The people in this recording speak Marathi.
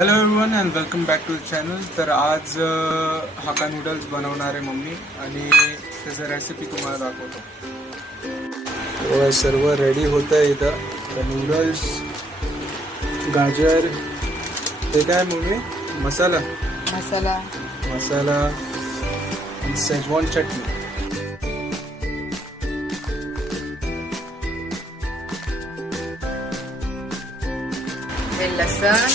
Hello everyone and welcome back to the channel. तर आज हाका नूडल्स बनवणार आहे मम्मी आणि त्याचं रेसिपी तुम्हाला दाखवतो. सर्व रेडी होतं आहे इथं. तर नूडल्स, गाजर, ते काय मम्मी, मसाला मसाला मसाला आणि शेजवान चटणी. लसण,